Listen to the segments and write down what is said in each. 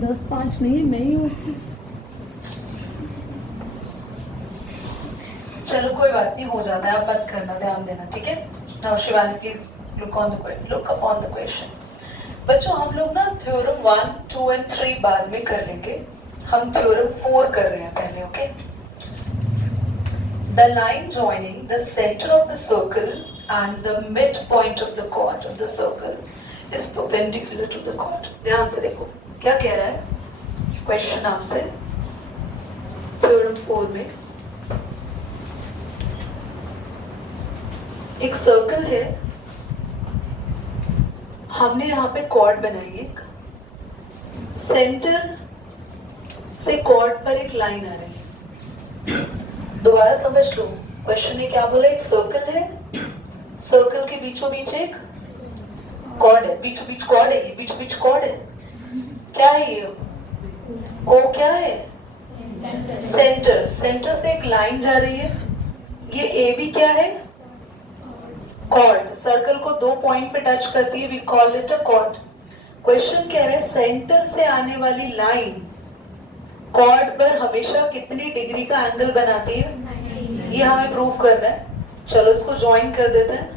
10-5 नहीं, मैं ही हूँ इसकी। चलो कोई बात नहीं, हो जाता है, आप मत करना, ध्यान देना, ठीक है। Now Shivani please look upon the question. बच्चों हम लोग ना थ्योरम 1, 2 एंड 3 बाद में कर लेंगे, हम थ्योरम 4 कर रहे हैं पहले, okay. The line joining the centre of the circle and the mid point of the chord of the circle is perpendicular to the chord। ध्यान से देखो क्या कह रहा है क्वेश्चन आपसे थ्योरम 4 में। एक सर्कल है, हमने यहाँ पे कॉर्ड बनाई है, सेंटर से कॉर्ड पर एक लाइन आ रही है। दोबारा समझ लो क्वेश्चन ने क्या बोला, एक सर्कल है, सर्कल के बीचों बीच एक कॉर्ड है, बीचों बीच कॉर्ड है, ये बीचों बीच कॉर्ड है, क्या है ये, ओ क्या है, सेंटर, सेंटर से एक लाइन जा रही है, ये ए भी क्या है, कॉर्ड, सर्कल को 2 पॉइंट पे टच करती है, we call it a chord. Question कह रहे हैं सेंटर से आने वाली लाइन कॉर्ड पर हमेशा कितनी डिग्री का एंगल बनाती है, ये हमें प्रूव करना है। चलो इसको ज्वाइन कर देते हैं,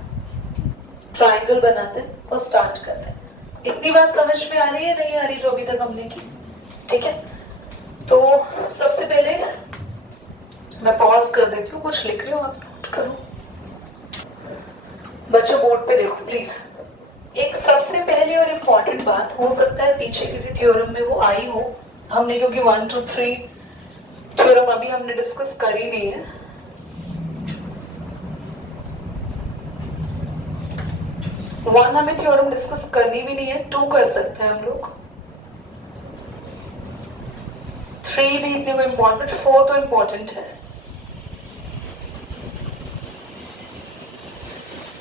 ट्राइंगल बनाते हैं और स्टार्ट करते हैं। इतनी बात समझ में आ रही है नहीं आ रही जो अभी तक हमने की, ठीक है। तो सबसे पहले मैं पॉज कर देती हूँ, कुछ लिख रही हूँ आप नोट करो। बच्चों बोर्ड पे देखो प्लीज। एक सबसे पहले और इम्पोर्टेंट बात, हो सकता है पीछे किसी थ्योरम में वो आई हो, हमने क्योंकि 1, 2, 3 थ्योरम अभी हमने डिस्कस कर ही नहीं है। वन हमें थ्योरम डिस्कस करनी भी नहीं है, 2 कर सकते हैं हम लोग, 3 भी इतने को इम्पोर्टेंट, 4 तो इम्पोर्टेंट है।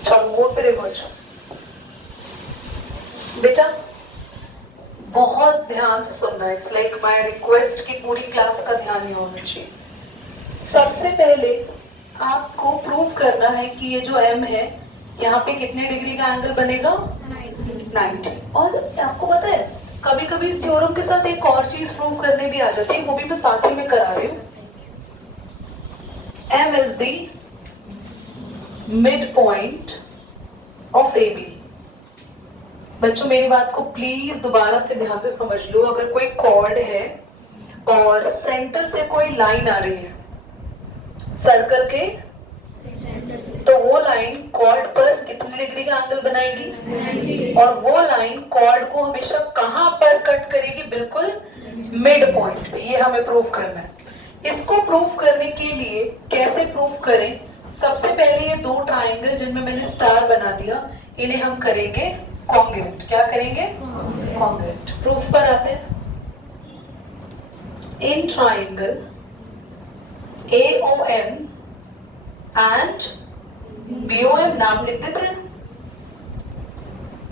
चलो बोर्ड पे देखो। अच्छा बेटा बहुत ध्यान से सुनना है, इट्स लाइक माय रिक्वेस्ट कि पूरी क्लास का ध्यान नहीं होना चाहिए। सबसे पहले आपको प्रूव करना है कि ये जो m है यहाँ पे कितने डिग्री का एंगल बनेगा, 90। और आपको पता है कभी कभी इस थ्योरम के साथ एक और चीज प्रूव करने भी आ जाती है, वो भी मैं साथ ही में करा रही हूँ। m is the midpoint of AB। बच्चों मेरी बात को प्लीज दोबारा से ध्यान से समझ लो। अगर कोई कॉर्ड है और सेंटर से कोई लाइन आ रही है सर्कल के, तो वो लाइन कॉर्ड पर कितनी डिग्री का एंगल बनाएगी, और वो लाइन कॉर्ड को हमेशा कहां पर कट करेगी, बिल्कुल मिड पॉइंट पे। ये हमें प्रूव करना है। इसको प्रूव करने के लिए कैसे प्रूव करें, सबसे पहले ये 2 ट्राइंगल जिनमें मैंने स्टार बना दिया, इन्हें हम करेंगे कॉन्ग्रुएंट। क्या करेंगे, कॉन्ग्रुएंट। प्रूफ पर आते हैं। In triangle AOM and BOM, नाम लिख देते हैं,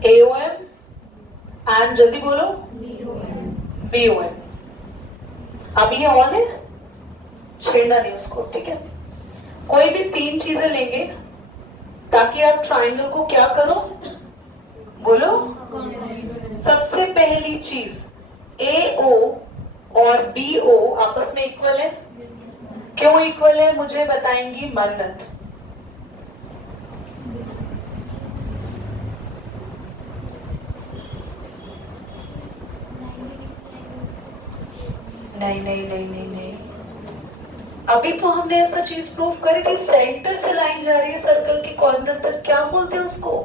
AOM एंड जल्दी बोलो BOM। अब ये ऑन है, छेड़ना नहीं उसको, ठीक है। कोई भी 3 चीजें लेंगे ताकि आप ट्राइंगल को क्या करो, बोलो। सबसे पहली चीज AO और BO आपस में इक्वल है। क्यों इक्वल है मुझे बताएंगी मन्नत। नहीं नहीं नहीं नहीं नहीं, अभी तो हमने ऐसा चीज प्रूव करी थी, सेंटर से लाइन जा रही है सर्कल के कॉर्नर तक, क्या बोलते हैं उसको,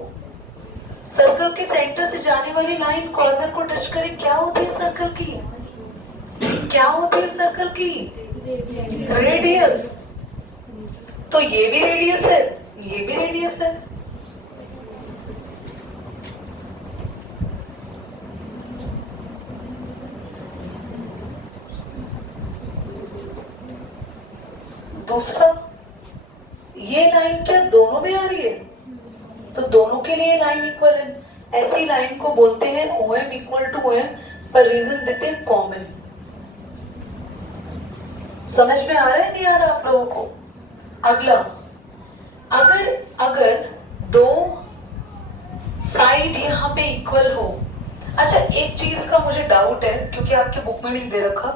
सर्कल के सेंटर से जाने वाली लाइन कॉर्नर को टच करे, क्या होती है सर्कल की, क्या होती है सर्कल की, रेडियस। तो ये भी रेडियस है, ये भी रेडियस है। दूसरा, ये लाइन क्या दोनों में आ रही है, तो दोनों के लिए लाइन इक्वल है। ऐसी लाइन को बोलते हैं OM इक्वल टू OM, पर रीजन देते हैं कॉमन। समझ में आ रहा है नहीं आ रहा आप लोगों को। अगला, अगर 2 साइड यहाँ पे इक्वल हो अच्छा, एक चीज का मुझे डाउट है क्योंकि आपके बुक में नहीं दे रखा,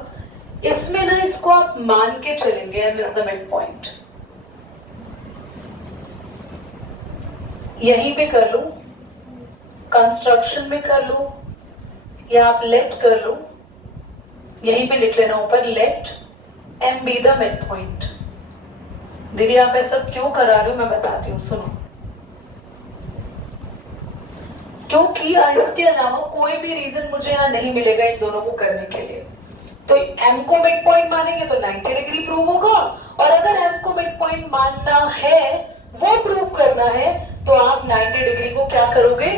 इसमें ना इसको आप मान के चलेंगे m is the mid point, यहीं पे कर लूं, कंस्ट्रक्शन में कर लूं, या आप लेट कर लो, यहीं पे लिख लेना ऊपर, let m be the mid point. दीदी आप ऐसा क्यों करा रहे हो मैं बताती हूँ, सुनो। क्योंकि इसके अलावा कोई भी रीजन मुझे यहाँ नहीं मिलेगा इन दोनों को करने के लिए। तो m को मिड पॉइंट मानेंगे तो 90 डिग्री प्रूव होगा, और अगर m को मिड पॉइंट मानना है, वो प्रूव करना है, तो आप 90 डिग्री को क्या करोगे,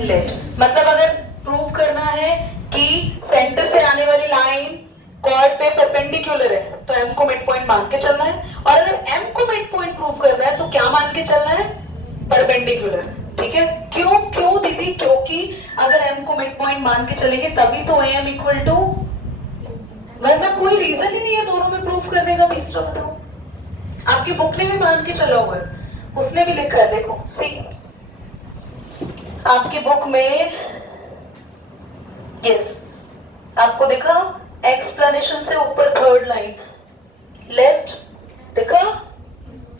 लेट। मतलब अगर प्रूव करना है कि सेंटर से आने वाली लाइन कॉर्ड पे परपेंडिकुलर है तो m को मिड पॉइंट मान के चलना है, और अगर m को मिड पॉइंट प्रूव करना है तो क्या मान के चलना है, परपेंडिकुलर। ठीक है, क्यों क्यों दीदी, क्योंकि अगर m को मिड पॉइंट मान के चलेंगे तभी तो am इक्वल टू, वरना कोई रीजन ही नहीं है दोनों में प्रूफ करने का। तीसरा बताओ, आपकी बुक ने भी मान के चला हुआ है, उसने भी लिखा है, देखो सी आपकी बुक में, यस आपको दिखा एक्सप्लेनेशन से ऊपर थर्ड लाइन लेफ्ट दिखा,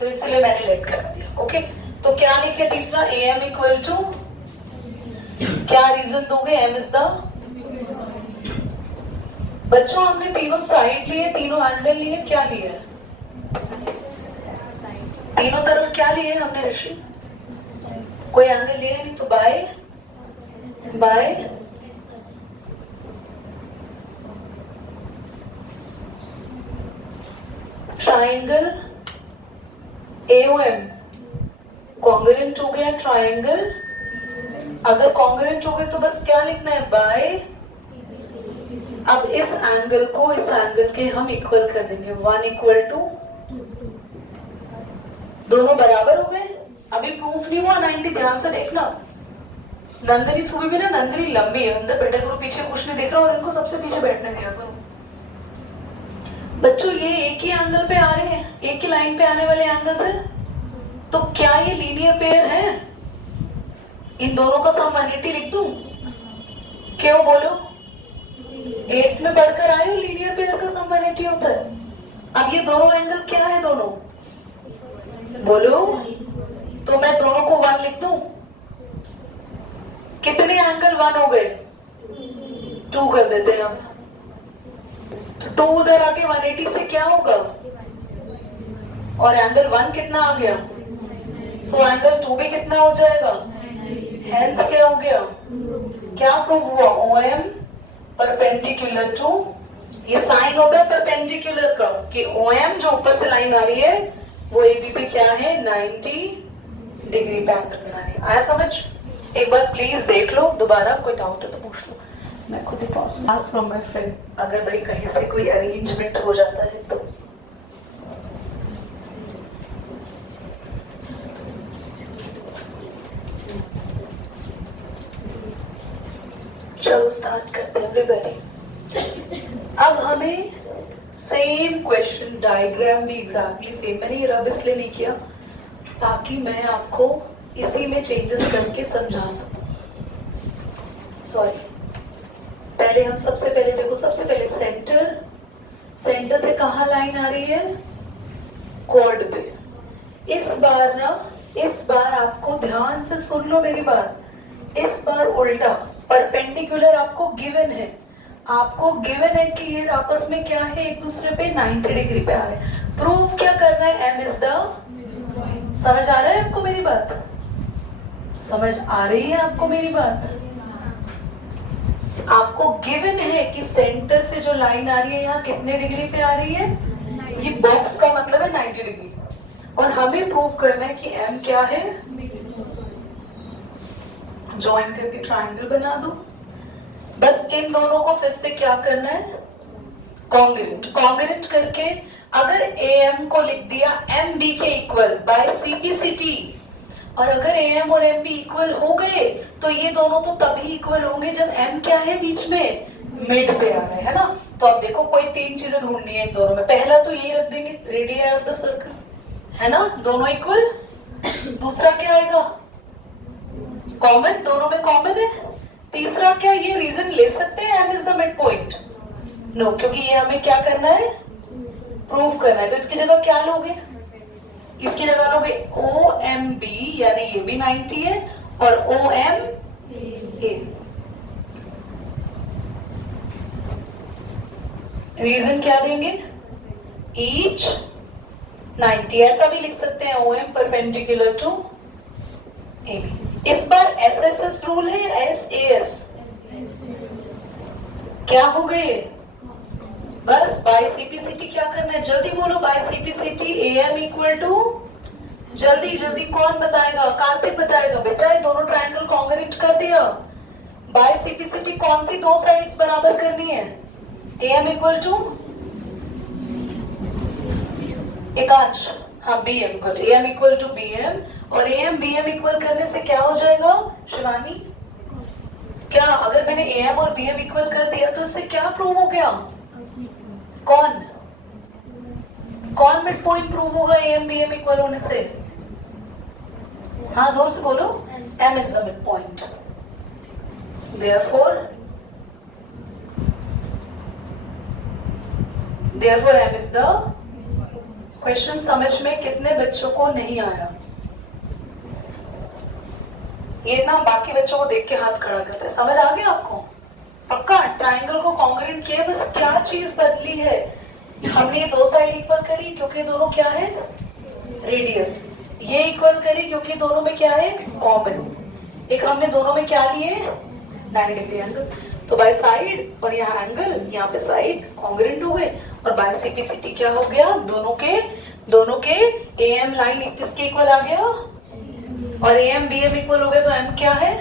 तो इसलिए मैंने लेट कर दिया। ओके, तो क्या लिखे तीसरा, am इक्वल टू, क्या रीजन दोगे, m इज द, बच्चों हमने तीनों साइड लिए, तीनों एंगल लिए, क्या लिया, तीनों तरफ क्या लिए हमने ऋषि, कोई एंगल लिए नहीं, तो by by triangle AOM congruent हो गया ट्राइंगल। अगर कॉन्ग्रुएंट हो गए तो बस क्या लिखना है, बाय, अब इस एंगल को इस एंगल के हम इक्वल कर देंगे, 1 इक्वल टू, दोनों बराबर हो गए। अभी प्रूफ नहीं हुआ 90, ध्यान से देखना। नंदनी सुबह भी ना, नंदनी लंबी है, अंदर बैठा करो, पीछे कुछ नहीं दिख रहा, और इनको सबसे पीछे बैठने दिया करो। बच्चों ये एक ही एंगल पे आ रहे हैं, एक ही लाइन पे आने वाले एंगल से, तो क्या ये लीनियर पेयर है, इन दोनों का सम 180 लिख दूं, क्यों बोलो, 8 में पढ़कर आए हो लीनियर पेयर का सम 180 होता है। अब ये दोनों एंगल क्या है, दोनों बोलो, तो मैं दोनों को 1 लिख दूं, कितने एंगल 1 हो गए, 2 कर देते हैं हम, तो 2 उधर आके 180 से क्या होगा, और एंगल 1 कितना आ गया, सो एंगल 2 भी कितना हो जाएगा, हेंस क्या हो गया, क्या प्रूव हुआ, OM परपेंडिकुलर टू, ये साइन होता है परपेंडिकुलर का, कि OM जो ऊपर से लाइन आ रही है वो AB पे क्या है, 90 डिग्री पे एंगल बना रही है। आया समझ, एक बार प्लीज देख लो दोबारा, कोई डाउट है तो पूछ लो, मैं खुद he pause from my friend, अगर भाई कहीं से कोई अरेंजमेंट हो जाता है तो। चलो स्टार्ट करते हैं एवरीबॉडी। अब हमें सेम क्वेश्चन, डायग्राम भी एग्जैक्टली सेम, मैंने ये रब इसलिए नहीं किया ताकि मैं आपको इसी में चेंजेस करके समझा सकूं। सॉरी, पहले हम सबसे पहले देखो, सबसे पहले सेंटर, सेंटर से कहाँ लाइन आ रही है, क्वाड पे। इस बार ना, इस बार आपको ध्यान से सुन लो मेरी बात, इस बार उल्टा, परपेंडिकुलर आपको गिवन है, आपको गिवन है कि ये आपस में क्या है, एक दूसरे पे 90 डिग्री पे आ रहे हैं। प्रूफ क्या करना है, m इज द, समझ आ रहा है आपको मेरी बात, समझ आ रही है आपको मेरी बात, आपको गिवन है कि सेंटर से जो लाइन आ रही है यहाँ कितने डिग्री पे आ रही है, ये बॉक्स का मतलब है 90 डिग्री, और हमें प्रूव करना है कि m क्या है, ज्वाइन करके ट्राइंगल बना दो। बस इन दोनों को फिर से क्या करना है, कॉन्ग्रुएंट, कॉन्ग्रुएंट करके अगर AM को लिख दिया MB के इक्वल बाय CPCT, और अगर AM और MB इक्वल हो गए तो ये दोनों तो तभी इक्वल होंगे जब M क्या है, बीच में मिड पे आ रहा है ना। तो अब देखो कोई 3 चीजें ढूंढनी है इन दोनों में, पहला तो ये रख देंगे, रेडियस ऑफ द सर्कल है ना, दोनों इक्वल। दूसरा क्या आएगा, कॉमन, दोनों में कॉमन है, तीसरा क्या ये रीजन ले सकते हैं m is the mid point? No, क्योंकि ये हमें क्या करना है, प्रूव करना है। तो इसकी जगह क्या लोगे, इसकी जगह लोगे OMB, यानी ये भी 90 है, और OMA। रीजन क्या देंगे, ईच 90। ऐसा भी लिख सकते हैं OM परपेंडिकुलर टू AB। इस बार SSS रूल है या SAS? क्या हो गए, बस बाय CPCT क्या करना है, जल्दी बोलो, by CPCT AM equal to, जल्दी जल्दी कौन बताएगा, कार्तिक बताएगा। बेटा ये दोनों ट्रायंगल कॉन्ग्रुएंट कर दिया। बाय CPCT कौन सी दो साइड्स बराबर करनी है, AM इक्वल टू एकांश, हाँ BM equal, AM equal to BM, और AM BM इक्वल करने से क्या हो जाएगा शिवानी, क्या अगर मैंने AM और BM इक्वल कर दिया तो इससे क्या प्रूव हो गया, कौन कौन मिड पॉइंट प्रूव होगा AM BM इक्वल होने से, हाँ जोर से बोलो, M is the mid point. therefore M is the, question समझ में कितने बच्चों को नहीं आया, ये ना बाकी बच्चों को देख के हाथ खड़ा करते हैं, समझ आ गया आपको, पक्का। ट्रायंगल को कॉन्ग्रुएंट किया, बस क्या चीज बदली है, हमने ये दो साइड इक्वल करी क्योंकि दोनों क्या है रेडियस, ये इक्वल करी क्योंकि दोनों में क्या है कॉमन, एक हमने दोनों में क्या लिए 90 डिग्री एंगल, तो बाय साइड और यहाँ एंगल, यहाँ पे साइड कॉन्ग्रुएंट हो गए, और बाय CPCT क्या हो गया, दोनों के AM लाइन किसके इक्वल आ गया, और AM BM इक्वल हो गया, तो M क्या है